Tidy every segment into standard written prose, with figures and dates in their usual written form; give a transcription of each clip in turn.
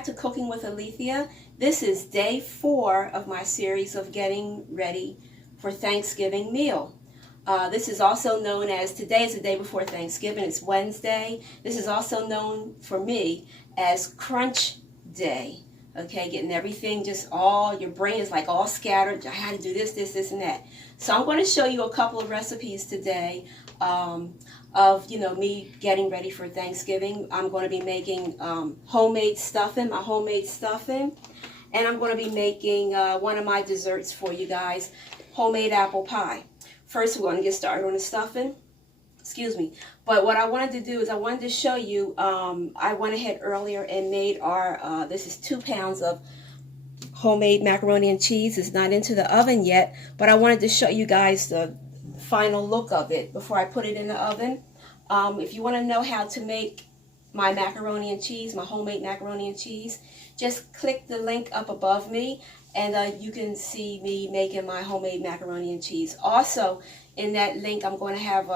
back to Cooking with Alethea. This is day 4 of my series of getting ready for Thanksgiving meal. This is also known as, today is the day before Thanksgiving, it's Wednesday. This is also known for me as Crunch Day. Okay, getting everything just all, your brain is like all scattered. I had to do this, this, this, and that. So I'm going to show you a couple of recipes today of, me getting ready for Thanksgiving. I'm going to be making homemade stuffing, my homemade stuffing. And I'm going to be making one of my desserts for you guys, homemade apple pie. First, we're going to get started on the stuffing. Excuse me. But what I wanted to do is I wanted to show you, I went ahead earlier and made our, this is 2 pounds of homemade macaroni and cheese. It's not into the oven yet, but I wanted to show you guys the final look of it before I put it in the oven. If you want to know how to make my macaroni and cheese, my homemade macaroni and cheese, just click the link up above me and you can see me making my homemade macaroni and cheese. Also, in that link, I'm going to have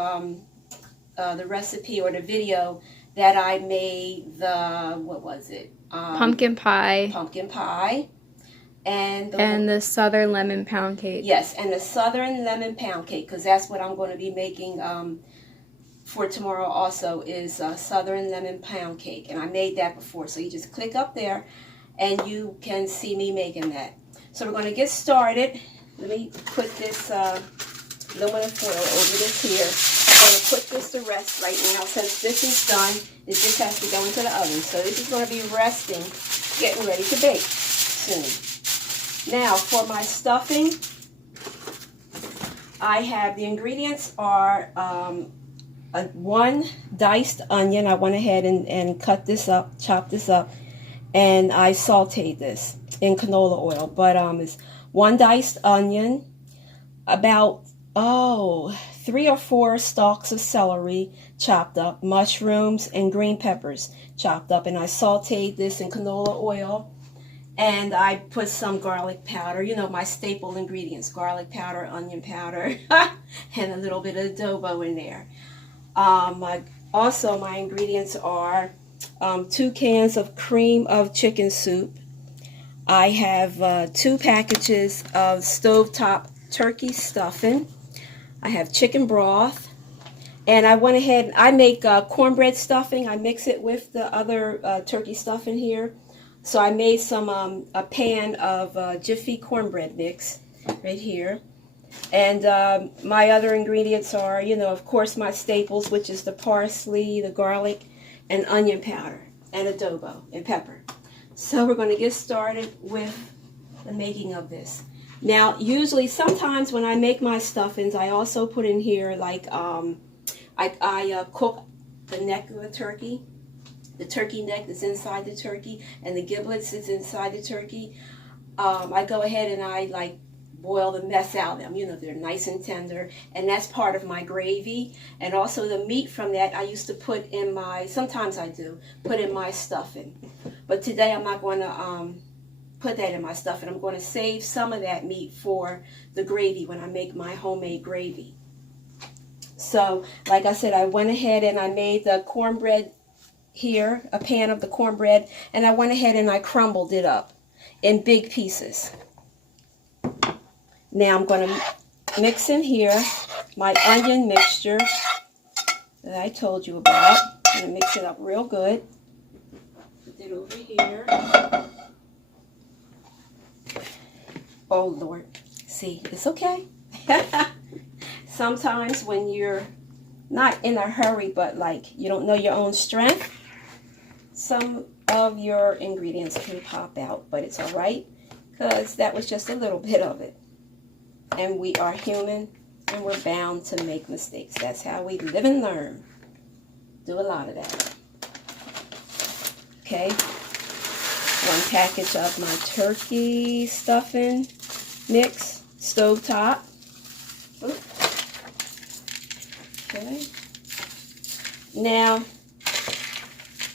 the recipe or the video that I made, what was it? Pumpkin pie. Pumpkin pie. And the Southern Lemon Pound Cake. Yes, and the Southern Lemon Pound Cake, because that's what I'm going to be making for tomorrow also, is Southern Lemon Pound Cake. And I made that before, so you just click up there and you can see me making that. So we're going to get started. Let me put this aluminum foil over this here. I'm going to put this to rest right now. Since this is done, it just has to go into the oven. So this is going to be resting, getting ready to bake soon. Now for my stuffing, I have, the ingredients are 1 diced onion. I went ahead and cut this up, chopped this up, and I sauteed this in canola oil. But it's 1 diced onion, about 3 or 4 stalks of celery chopped up, mushrooms and green peppers chopped up, and I sauteed this in canola oil. And I put some garlic powder, my staple ingredients, garlic powder, onion powder, and a little bit of adobo in there. Also, my ingredients are 2 cans of cream of chicken soup. I have 2 packages of stovetop turkey stuffing. I have chicken broth. And I went ahead, I make cornbread stuffing. I mix it with the other turkey stuffing here. So I made some a pan of Jiffy cornbread mix right here. And my other ingredients are, of course, my staples, which is the parsley, the garlic, and onion powder, and adobo, and pepper. So we're going to get started with the making of this. Now, usually, sometimes when I make my stuffings, I also put in here, like, I cook the neck of the turkey neck that's inside the turkey, and the giblets that's inside the turkey. I go ahead and I boil the mess out of them. They're nice and tender, and that's part of my gravy. And also the meat from that I used to put in my, sometimes I do, put in my stuffing. But today I'm not going to put that in my stuffing. I'm going to save some of that meat for the gravy when I make my homemade gravy. So, like I said, I went ahead and I made the cornbread here, a pan of the cornbread, and I went ahead and I crumbled it up in big pieces. Now I'm going to mix in here my onion mixture that I told you about. I'm going to mix it up real good. Put it over here. Oh Lord, see, it's okay. Sometimes when you're not in a hurry, but you don't know your own strength, some of your ingredients can pop out, but it's all right, because that was just a little bit of it. And we are human, and we're bound to make mistakes. That's how we live and learn. Do a lot of that. Okay. 1 package of my turkey stuffing mix, stovetop. Okay. Now,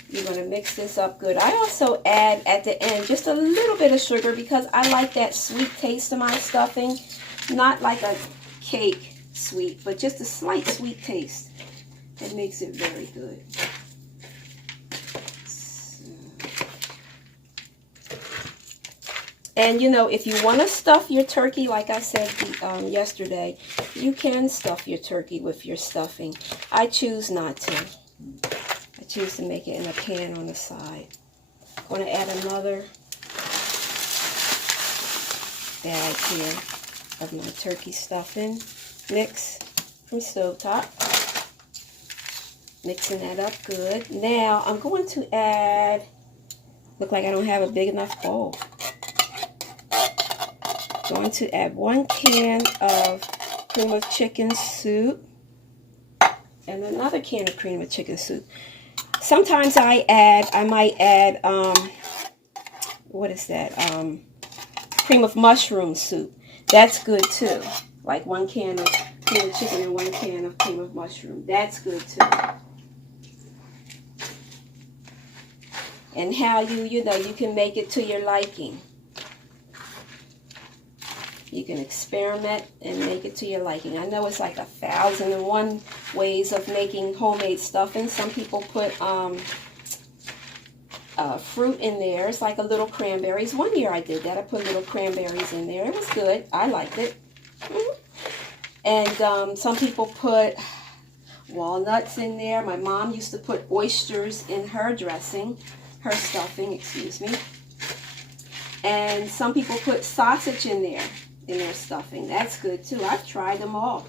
you're going to mix this up good. I also add at the end just a little bit of sugar because I like that sweet taste of my stuffing. Not like a cake sweet, but just a slight sweet taste. It makes it very good. So, And you know, if you want to stuff your turkey, like I said yesterday, you can stuff your turkey with your stuffing. I choose not to. I choose to make it in a pan on the side. I'm going to add another bag here of my turkey stuffing mix from Stovetop. Mixing that up good. Now I'm going to add, look like I don't have a big enough bowl. Going to add 1 can of cream of chicken soup and another can of cream of chicken soup. Sometimes I might add, what is that? Cream of mushroom soup. That's good too. Like 1 can of cream of chicken and 1 can of cream of mushroom. That's good too. And how you know, you can make it to your liking. You can experiment and make it to your liking. I know it's like 1,001 ways of making homemade stuffing. Some people put fruit in there. It's like a little cranberries. One year I did that. I put little cranberries in there. It was good. I liked it. And some people put walnuts in there. My mom used to put oysters in her dressing, her stuffing, excuse me. And some people put sausage in there. In their stuffing. That's good too. I've tried them all.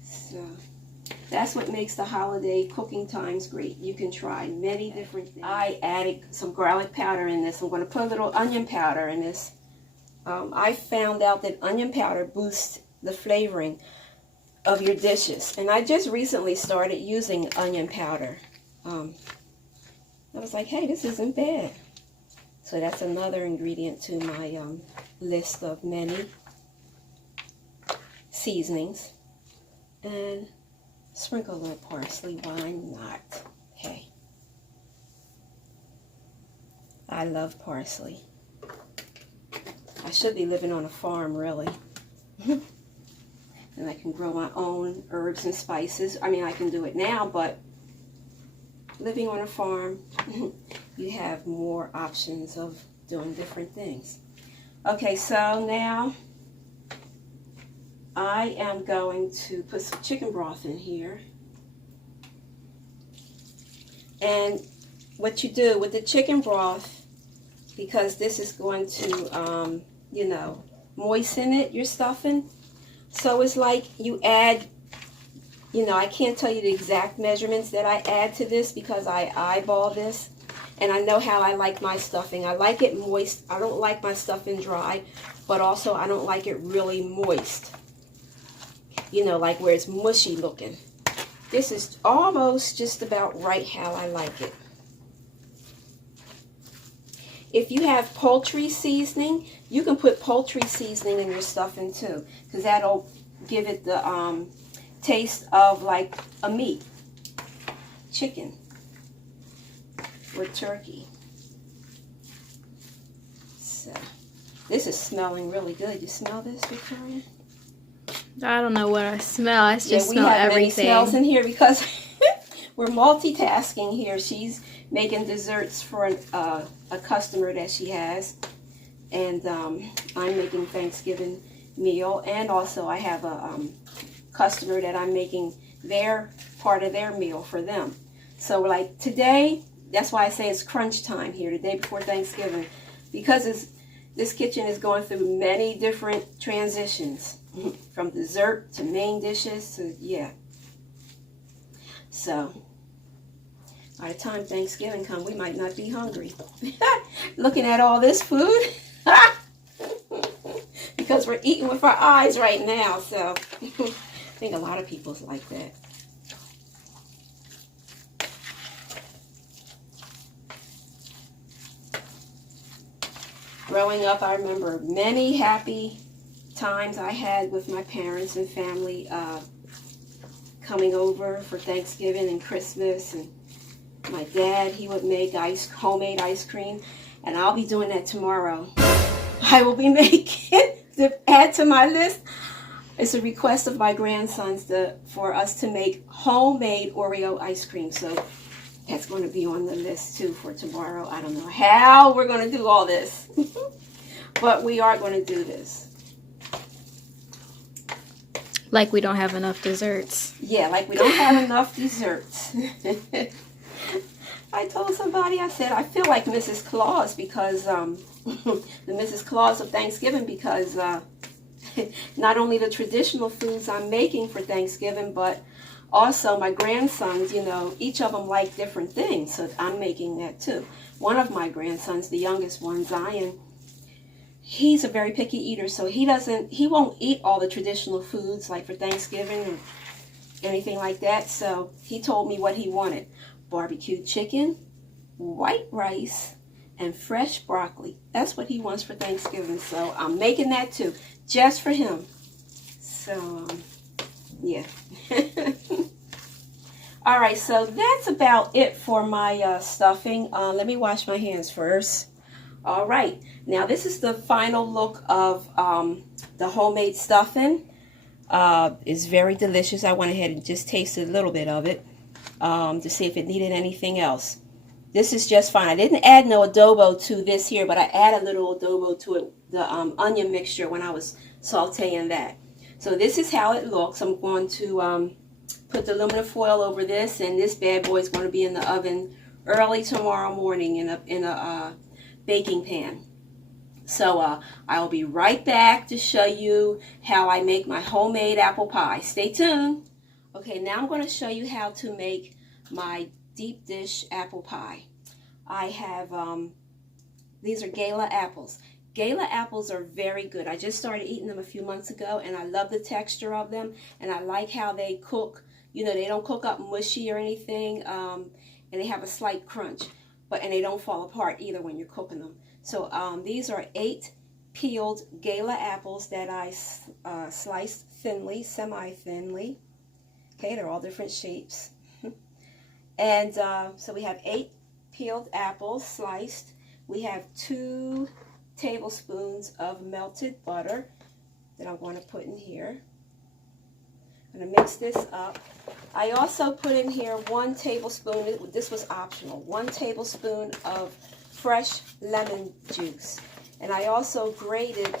So that's what makes the holiday cooking times great. You can try many different things. I added some garlic powder in this. I'm going to put a little onion powder in this. I found out that onion powder boosts the flavoring of your dishes. And I just recently started using onion powder. I was like, hey, this isn't bad. So that's another ingredient to my list of many seasonings. And sprinkle a little parsley. Why not? Hey, I love parsley. I should be living on a farm, really. And I can grow my own herbs and spices. I mean, I can do it now, but living on a farm, you have more options of doing different things. Okay, so now I am going to put some chicken broth in here. And what you do with the chicken broth, because this is going to, you know, moisten it, your stuffing. So it's like you add, you know, I can't tell you the exact measurements that I add to this because I eyeball this. And I know how I like my stuffing. I like it moist. I don't like my stuffing dry, but also I don't like it really moist. You know, like where it's mushy looking. This is almost just about right how I like it. If you have poultry seasoning, you can put poultry seasoning in your stuffing too, because that'll give it the taste of like a meat, chicken, or turkey. So this is smelling really good. You smell this, Victoria? I don't know what I smell. I just we smell have everything. Many smells in here because we're multitasking here. She's making desserts for a customer that she has, and I'm making Thanksgiving meal, and also I have a customer that I'm making their part of their meal for them. So like today, that's why I say it's crunch time here, the day before Thanksgiving, because this kitchen is going through many different transitions, from dessert to main dishes to, yeah. So by the time Thanksgiving comes, we might not be hungry. Looking at all this food, because we're eating with our eyes right now. So I think a lot of people's like that. Growing up, I remember many happy times I had with my parents and family coming over for Thanksgiving and Christmas. And my dad, he would make homemade ice cream, and I'll be doing that tomorrow. I will be making, to add to my list, it's a request of my grandsons for us to make homemade Oreo ice cream. So That's going to be on the list too for tomorrow. I don't know how we're going to do all this, but we are going to do this. Like we don't have enough desserts. Yeah, like we don't have enough desserts. I told somebody, I said, I feel like Mrs. Claus because, the Mrs. Claus of Thanksgiving because not only the traditional foods I'm making for Thanksgiving, but also my grandsons, you know, each of them like different things, so I'm making that too. One of my grandsons, the youngest one, Zion, he's a very picky eater, so he won't eat all the traditional foods like for Thanksgiving or anything like that. So he told me what he wanted: barbecued chicken, white rice, and fresh broccoli. That's what he wants for Thanksgiving, so I'm making that too, just for him. So yeah. All right, so that's about it for my stuffing. Let me wash my hands first. All right, now this is the final look of the homemade stuffing. It's very delicious. I went ahead and just tasted a little bit of it to see if it needed anything else. This is just fine. I didn't add no adobo to this here, but I add a little adobo to it, the onion mixture, when I was sauteing that. So this is how it looks. I'm going to put the aluminum foil over this, and this bad boy is going to be in the oven early tomorrow morning in a baking pan. So I'll be right back to show you how I make my homemade apple pie. Stay tuned. Okay, now I'm going to show you how to make my deep dish apple pie. I have, these are Gala apples. Gala apples are very good. I just started eating them a few months ago, and I love the texture of them, and I like how they cook. You know, they don't cook up mushy or anything, and they have a slight crunch, and they don't fall apart either when you're cooking them. So these are 8 peeled Gala apples that I sliced thinly, semi-thinly. Okay, they're all different shapes. And so we have 8 peeled apples sliced. We have 2 tablespoons of melted butter that I'm going to put in here. I'm going to mix this up. I also put in here 1 tablespoon, this was optional, 1 tablespoon of fresh lemon juice. And I also grated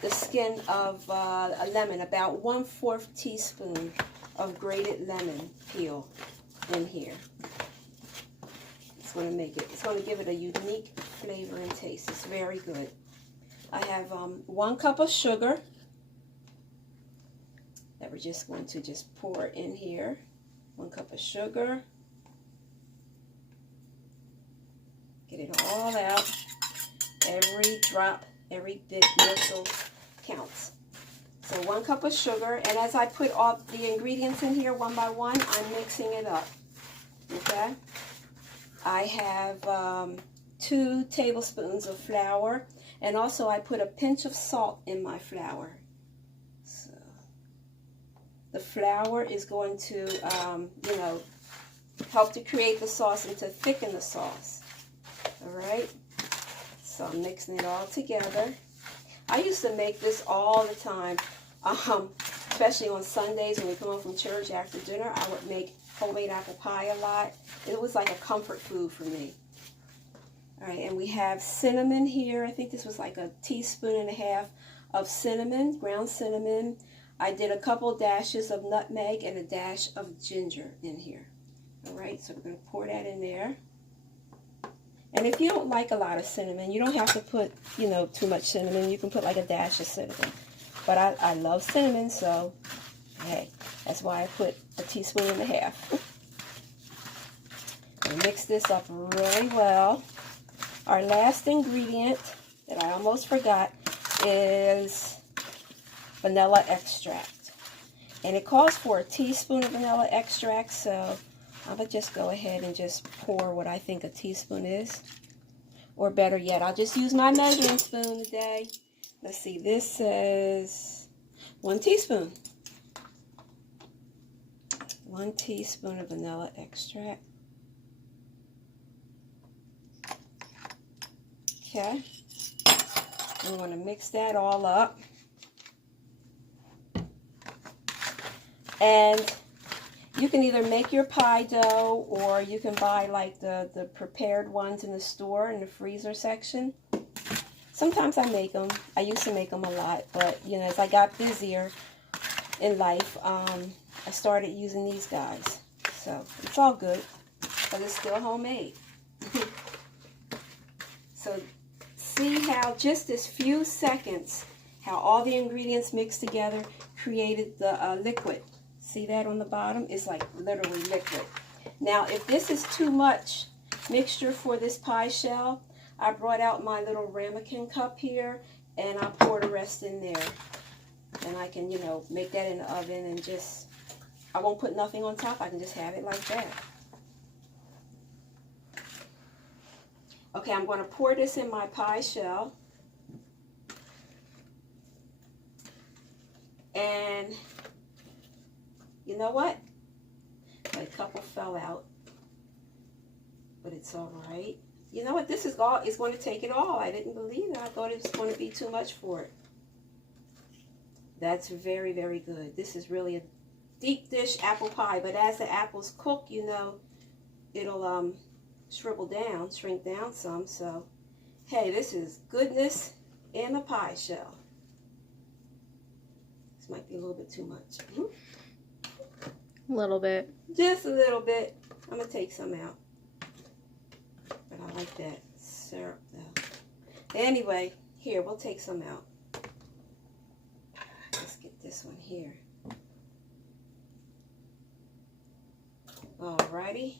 the skin of a lemon, about 1/4 teaspoon of grated lemon peel in here. It's going to make it, it's going to give it a unique flavor and taste. It's very good. I have 1 cup of sugar that we're just going to just pour in here. 1 cup of sugar. Get it all out. Every drop, every bit, morsel counts. So 1 cup of sugar, and as I put all the ingredients in here one by one, I'm mixing it up. Okay? I have 2 tablespoons of flour, and also I put a pinch of salt in my flour. So the flour is going to, you know, help to create the sauce and to thicken the sauce. All right? So I'm mixing it all together. I used to make this all the time, especially on Sundays when we come home from church after dinner. I would make homemade apple pie a lot. It was like a comfort food for me. All right, and we have cinnamon here. I think this was like 1.5 teaspoons of cinnamon, ground cinnamon. I did a couple dashes of nutmeg and a dash of ginger in here. All right, so we're going to pour that in there. And if you don't like a lot of cinnamon, you don't have to put, you know, too much cinnamon. You can put like a dash of cinnamon. But I love cinnamon, so hey, that's why I put 1.5 teaspoons. And mix this up really well. Our last ingredient that I almost forgot is vanilla extract. And it calls for 1 teaspoon of vanilla extract, so I'm going to just go ahead and just pour what I think 1 teaspoon is. Or better yet, I'll just use my measuring spoon today. Let's see, this says 1 teaspoon. 1 teaspoon of vanilla extract. Okay. I'm going to mix that all up. And You can either make your pie dough or you can buy like the prepared ones in the store in the freezer section. Sometimes I make them. I used to make them a lot, but you know, as I got busier in life, I started using these guys. So it's all good, but it's still homemade. So see how just this few seconds, how all the ingredients mixed together created the liquid. See that on the bottom? It's like literally liquid. Now, if this is too much mixture for this pie shell, I brought out my little ramekin cup here, and I pour the rest in there. And I can, you know, make that in the oven and just, I won't put nothing on top. I can just have it like that. Okay, I'm going to pour this in my pie shell. And you know what? My couple fell out, but it's all right. You know what? This is all. It's going to take it all. I didn't believe it. I thought it was going to be too much for it. That's very, very good. This is really a deep dish apple pie. But as the apples cook, you know, it'll shrink down some. So, hey, this is goodness in a pie shell. This might be a little bit too much. A little bit. Just a little bit. I'm going to take some out. But I like that syrup though. Anyway, here, we'll take some out. Let's get this one here. Alrighty.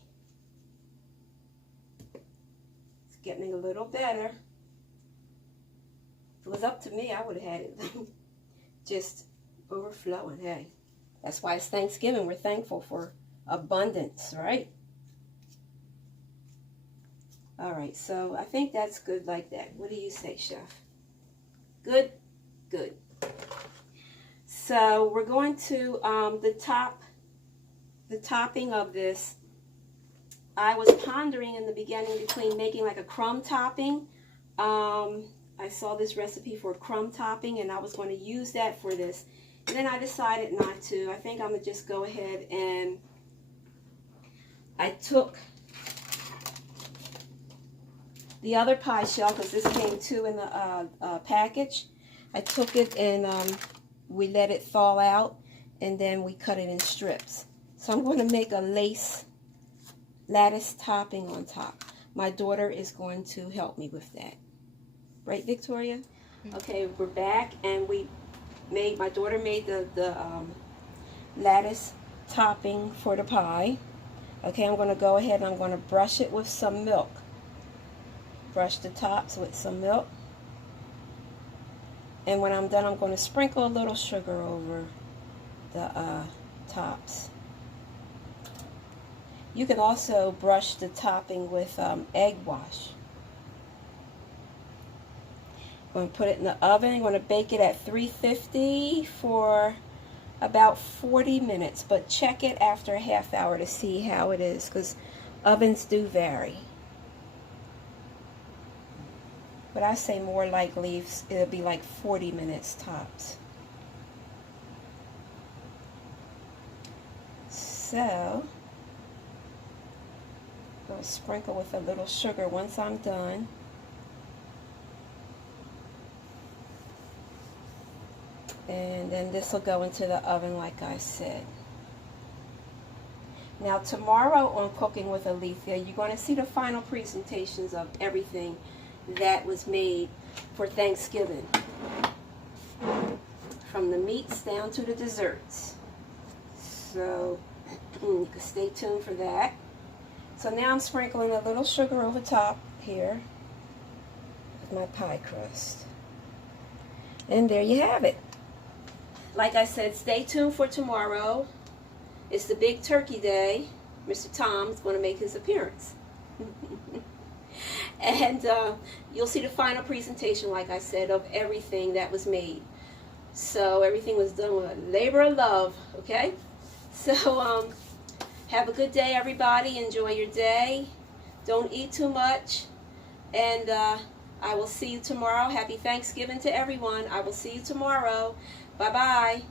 It's getting a little better. If it was up to me, I would have had it just overflowing. Hey. That's why it's Thanksgiving. We're thankful for abundance, right? All right, so I think that's good like that. What do you say, Chef? Good? Good. So we're going to, the topping of this, I was pondering in the beginning between making like a crumb topping. I saw this recipe for crumb topping, and I was going to use that for this. And then I decided not to. I think I'm going to just go ahead and I took the other pie shell, because this came two in the package. I took it and we let it thaw out, and then we cut it in strips. So I'm going to make a lattice topping on top. My daughter is going to help me with that. Right, Victoria? Mm-hmm. Okay, we're back, and my daughter made the lattice topping for the pie. Okay, I'm going to go ahead and I'm going to brush it with some milk. Brush the tops with some milk. And when I'm done, I'm going to sprinkle a little sugar over the tops. You can also brush the topping with egg wash. I'm going to put it in the oven. I'm going to bake it at 350 for about 40 minutes, but check it after a half hour to see how it is, because ovens do vary. But I say more likely it'll be like 40 minutes tops. So, I'm going to sprinkle with a little sugar once I'm done. And then this will go into the oven like I said. Now tomorrow on Cooking with Alethea, you're going to see the final presentations of everything that was made for Thanksgiving. From the meats down to the desserts. So you can stay tuned for that. So now I'm sprinkling a little sugar over top here with my pie crust. And there you have it. Like I said, stay tuned for tomorrow. It's the big turkey day. Mr. Tom is going to make his appearance. And you'll see the final presentation, like I said, of everything that was made. So everything was done with a labor of love, okay? So have a good day, everybody. Enjoy your day. Don't eat too much. And I will see you tomorrow. Happy Thanksgiving to everyone. I will see you tomorrow. Bye-bye.